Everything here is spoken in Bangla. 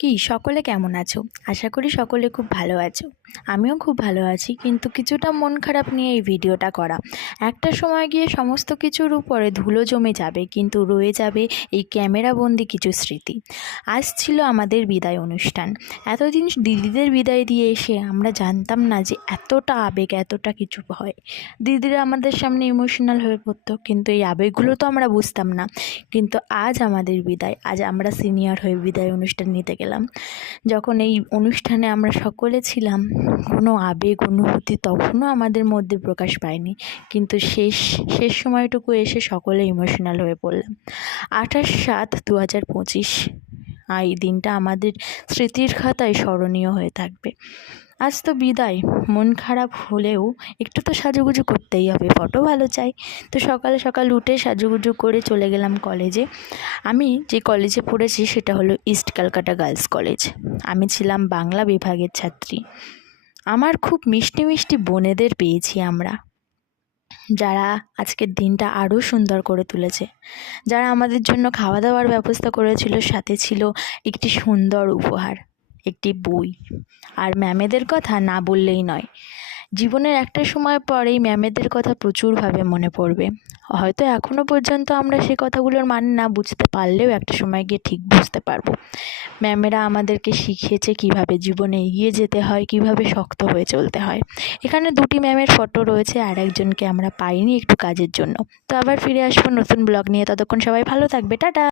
কি সকলে কেমন আছো? আশা করি সকলে খুব ভালো আছো। আমিও খুব ভালো আছি, কিন্তু কিছুটা মন খারাপ নিয়ে এই ভিডিওটা করা। একটা সময় গিয়ে সমস্ত কিছুর উপরে ধুলো জমে যাবে, কিন্তু রয়ে যাবে এই ক্যামেরাবন্দি কিছু স্মৃতি। আজ ছিল আমাদের বিদায় অনুষ্ঠান। এতদিন দিদিদের বিদায় দিয়ে এসে আমরা জানতাম না যে এতটা আবেগ, এতটা কিছু হয়। দিদিরা আমাদের সামনে ইমোশনাল হয়ে পড়তো, কিন্তু এই আবেগগুলো তো আমরা বুঝতাম না। কিন্তু আজ আমাদের বিদায়, আজ আমরা সিনিয়র হয়ে বিদায় অনুষ্ঠান নিতে গেলাম। যখন এই অনুষ্ঠানে আমরা সকলে ছিলাম, কোনো আবেগ অনুভূতি তখনও আমাদের মধ্যে প্রকাশ পায়নি, কিন্তু শেষ সময়টুকু এসে সকলে ইমোশনাল হয়ে পড়লাম। 28/7/2025 এই দিনটা আমাদের স্মৃতির খাতায় স্মরণীয় হয়ে থাকবে। আজ তো বিদায়, মন খারাপ হলেও একটু তো সাজুগুজু করতেই হবে, ফটো ভালো চাই। তো সকাল সকাল উঠে সাজুগুজু করে চলে গেলাম কলেজে। আমি যে কলেজে পড়েছি সেটা হলো ইস্ট ক্যালকাটা গার্লস কলেজ। আমি ছিলাম বাংলা বিভাগের ছাত্রী। আমার খুব মিষ্টি মিষ্টি বোনেদের পেয়েছি আমরা, যারা আজকের দিনটা আরও সুন্দর করে তুলেছে, যারা আমাদের জন্য খাওয়া দাওয়ার ব্যবস্থা করেছিল, সাথে ছিল একটি সুন্দর উপহার, একটি বই। আর ম্যামেদের কথা না বললেই নয়। জীবনের একটা সময় পর এই ম্যামেদের কথা প্রচুরভাবে মনে পড়বে। হয়তো এখনও পর্যন্ত আমরা সে কথাগুলোর মানে না বুঝতে পারলেও একটা সময় গিয়ে ঠিক বুঝতে পারবো। ম্যামেরা আমাদেরকে শিখিয়েছে কিভাবে জীবনে এগিয়ে যেতে হয়, কিভাবে শক্ত হয়ে চলতে হয়। এখানে দুটি ম্যামের ফটো রয়েছে, আর একজনকে আমরা পাইনি একটু কাজের জন্য। তো আবার ফিরে আসবো নতুন ব্লগ নিয়ে। ততক্ষণ সবাই ভালো থাকবে, টাটা।